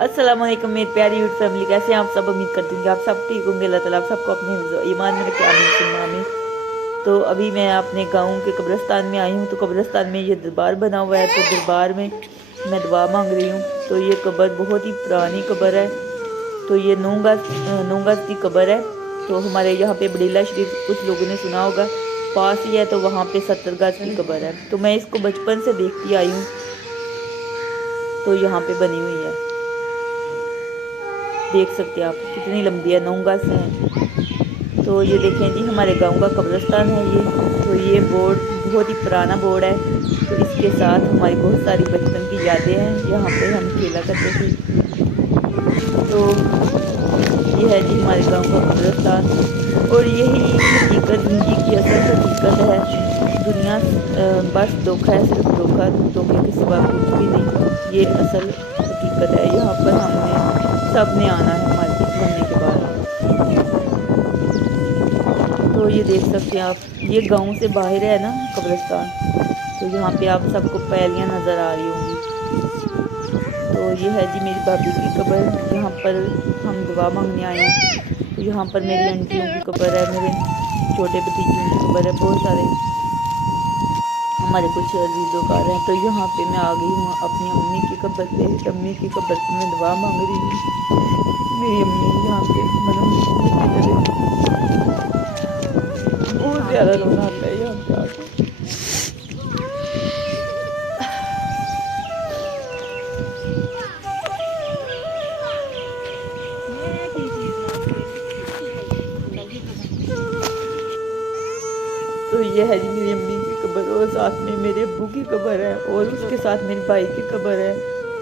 अस्सलाम वालेकुम मेरी प्यारी यूट्यूब फैमिली, कैसे हैं आप सब। उम्मीद करती हूँ कि आप सब ठीक होंगे। अल्लाह ताला आप सबको अपने ईमान में रखे, आमीन सुम्मा आमीन। तो अभी मैं अपने गांव के कब्रिस्तान में आई हूँ। तो कब्रिस्तान में ये दरबार बना हुआ है, तो दरबार में मैं दुआ मांग रही हूँ। तो ये कब्र बहुत ही पुरानी कब्र है। तो ये 9 गज की कब्र है। तो हमारे यहाँ पे बड़ीला शरीफ कुछ लोगों ने सुना होगा, पास ही है। तो वहाँ पे 70 गज की कब्र है। तो मैं इसको बचपन से देखती आई हूँ। तो यहाँ पे बनी हुई है, देख सकते हैं आप कितनी लंबी है, 9 गज है। तो ये देखें जी, हमारे गांव का कब्रिस्तान है ये। तो ये बोर्ड बहुत ही पुराना बोर्ड है। तो इसके साथ हमारी बहुत सारी बचपन की यादें हैं। यहाँ पे हम खेला करते थे। तो ये है जी हमारे गांव का कब्रिस्तान। और यही हकीकत, जिंदगी की असल हकीकत है। दुनिया बस धोखा है, सिर्फ धोखा, धोखे के सिवा कुछ भी नहीं। ये असल हकीकत है। यहाँ पर हमने सब ने आना है हमारे बनने के बाद। तो ये देख सकते हैं आप, ये गांव से बाहर है ना कब्रिस्तान। तो यहाँ पे आप सबको पहलियाँ नज़र आ रही होंगी। तो ये है जी मेरी भाभी की कब्र, यहाँ पर हम दुआ मांगने आए हैं। तो यहाँ पर मेरी आंटियों की कब्र है, मेरे छोटे भतीजों की कब्र है, बहुत सारे हमारे कुछ अजीज़ोकार हैं। तो यहाँ पे मैं आ गई हूँ अपनी अम्मी की कब्र पे। अम्मी की कब्र पे मैं दुआ मांग रही हूँ। मेरी अम्मी यहाँ पे बहुत ज़्यादा रोना आता है यहाँ पे आकर। तो ये है जी मेरी अम्मी की कब्र, और साथ में मेरे अब्बू की कब्र है, और उसके साथ मेरे भाई की कब्र है,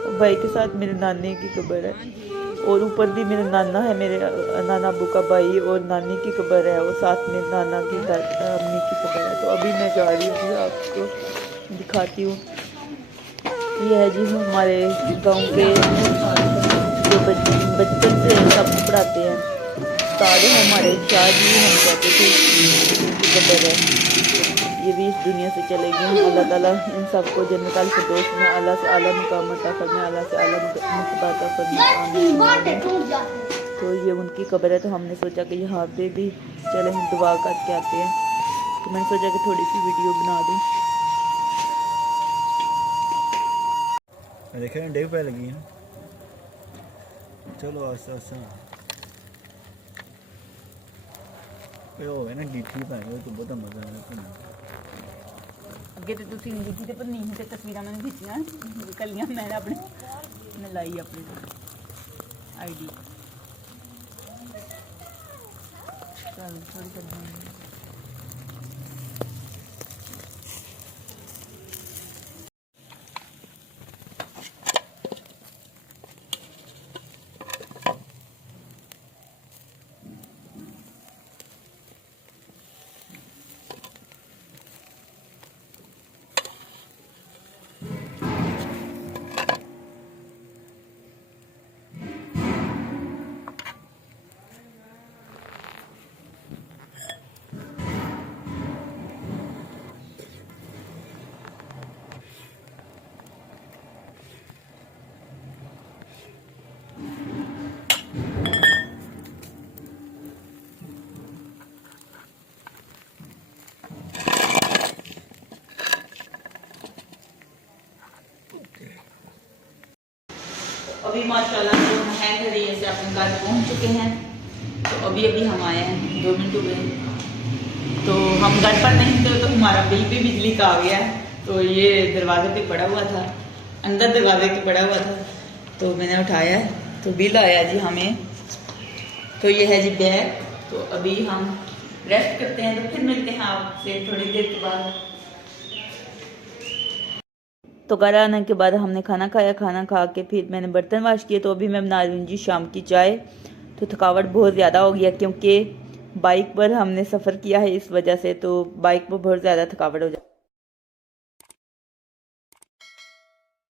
और भाई के साथ मेरे नानी की कब्र है। और ऊपर भी मेरा नाना है, मेरे नाना अब्बू का भाई, और नानी की कब्र है, और साथ में नाना की अम्मी की कब्र है। तो अभी मैं जा रही हूँ, आपको दिखाती हूँ। ये है जी हमारे गांव के जो बचपन से सबको पढ़ाते हैं, सारे हमारे शाह जी हम कहते थे, उनकी कब्र है। ये भी इस दुनिया से चले गए। अल्लाह ताला इन सबको जन्नतुल फिरदौस में आला से आला मुकाम अता फरमाए, आला से आला मर्तबा अता फरमाए, आमीन। तो ये उनकी कब्र है। तो हमने सोचा कि यहाँ पे भी चले हम दुआ करके आते हैं। तो मैंने सोचा कि थोड़ी सी वीडियो बना दूँ। देखें डेग पे लगी है। चलो आस्ता आस्ता हो गया ना, गिट्टी पै गई तो बहुत मजा आया। अगे तो तुम लिखी थे पर नहीं थे तस्वीर मैंने खिंचियां कलियां, मैंने अपने मैं लाई अपनी आईडी। चल थोड़ी कर दूँगी। अभी माशाल्लाह से हम हैं घरे से अपने घर पहुंच चुके हैं। तो अभी हम आए हैं, 2 मिनट हुए। तो हम घर पर नहीं थे, तो हमारा बिल भी बिजली का आ गया। तो ये दरवाजे पे पड़ा हुआ था, अंदर दरवाजे के पड़ा हुआ था। तो मैंने उठाया, तो बिल आया जी हमें। तो ये है जी बैग। तो अभी हम रेस्ट करते हैं, तो फिर मिलते हैं आपसे थोड़ी देर के बाद। तो घर आने के बाद हमने खाना खाया, खाना खा के फिर मैंने बर्तन वाश किए। तो अभी मैं बना रही हूँ जी शाम की चाय। तो थकावट बहुत ज़्यादा हो गया, क्योंकि बाइक पर हमने सफ़र किया है, इस वजह से तो बाइक पर बहुत ज़्यादा थकावट हो जाती है।